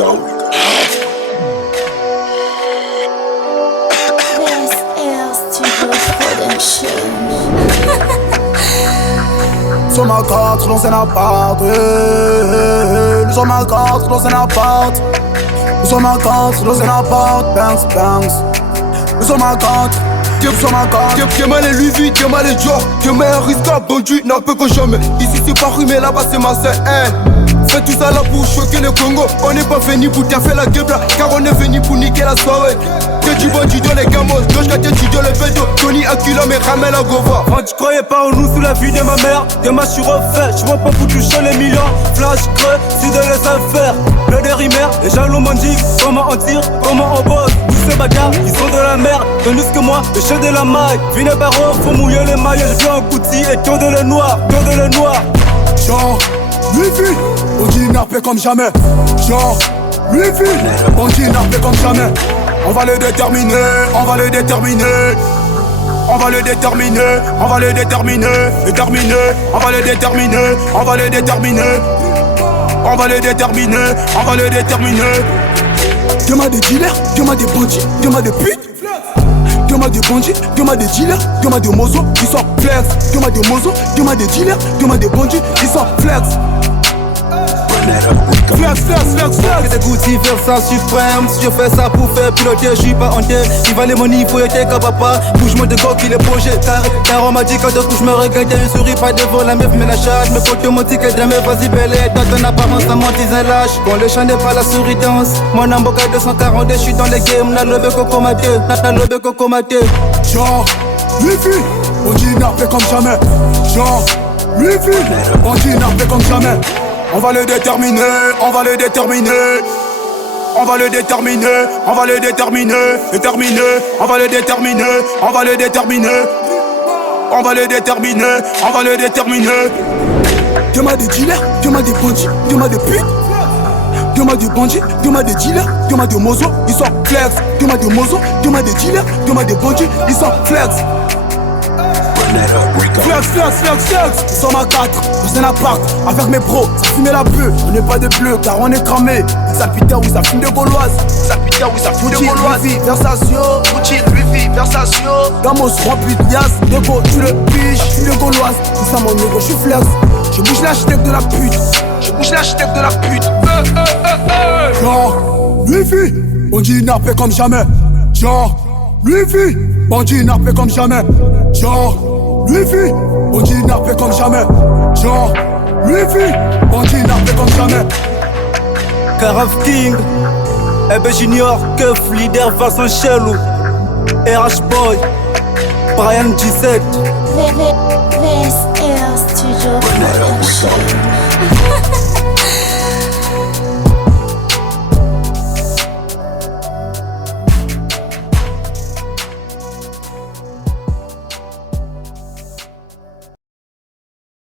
Rico. Sur ma carte, dans un appart. Nous sommes à 4 dans un appart. Nous sommes à 4 dans un appart. Banks, banks. Nous sommes à 4. Nous sommes à 4. Tiens mal les Louis V, tiens mal les Dior. Tiens mal un risque à bandu, n'a peu que jamais. Ici c'est Paris mais là-bas c'est Marseille. Fais tout ça là pour choquer le Congo. On n'est pas venu pour faire la gueule, car on est venu pour niquer la soirée. Que tu vois, tu dois les gamos, gauche qu'à tu dois le bédo. Tony Aquila mais ramène la gova. Quand tu croyais pas en nous sous la vie de ma mère. Demain je suis refait, je vois pas pour toucher les millions. Flash creux, si de les affaires. Le dérimère, les jaloux m'ont dit comment on tire, comment on bosse. Tous ces bagarres, ils sont de la merde. Tandis que moi, le chef de la maille. Vine barreau, faut mouiller les mailles. Je viens en coutil et tondre le noir, tondre le noir. Genre, Luffy, on dit nappé comme jamais. Genre, Luffy, on dit nappé comme jamais. On va le déterminer, on va le déterminer. On va le déterminer, on va le déterminer. Déterminer, on va le déterminer, on va le déterminer. On va le déterminer, on va le déterminer. Demain des dealers, demain des bandits, demain des putes. Demain des bandits, demain des dealers, demain des mozos, ils sont flex. Demain des mozos, demain des dealers, demain des bandits, ils sont flex. Flex, flex, flex, flex. Des goûtis vers ça suprême. Si je fais ça pour faire piloter, je suis pas en tête. Il valait mon niveau, était qu'à papa. Bouge-moi de go qu'il est projet. Car on m'a dit quand je me regarde, je souris pas devant la meuf, mais la charge. Me porte mon ticket de la meuf, vas-y belle. Dans ton apparence, ça monte, ils lâche. Quand le chant n'est pas la souris danse. Mon amboka 242, je suis dans les games. N'a lobé coco maté, n'a lobé coco maté. Genre, Luffy, on dit nappé comme jamais. Genre, Luffy, on dit nappé comme jamais. On va le déterminer, on va le déterminer. On va le déterminer, on va le déterminer. Déterminer, on va le déterminer, on va le déterminer. On va le déterminer, on va le déterminer. Demain des dealers, demain des bandits, demain des putes. Demain des bandits, demain des dealers, demain des mozos, ils sont flex. Demain des mozos, demain des dealers, demain des bandits, ils sont flex. Flex, flex, flex, flex. Nous sommes à 4, dans un appart, avec mes pros, ça fumait la beuh. On n'est pas des bleus, car on est cramé. Salpiter, oui, ça fume de gauloise. Salpiter, oui, ça fume de gauloise. Versation, routine, Luffy, versation. Gamos, rempli de liasses. Nego, tu le piges, je suis de gauloise. C'est ça mon nego, je suis flex. Je bouge l'architecte de la pute. Je bouge l'architecte de la pute. Genre, Luffy, on dit nappé comme jamais. Genre, Luffy, on dit nappé comme jamais. Genre, Luffy, on dit nappé comme jamais. Genre, Luffy, on dit nappé comme jamais. Caraf King, Ebe Junior, Keuf, leader Vincent Chelou, RH Boy, Brian G7.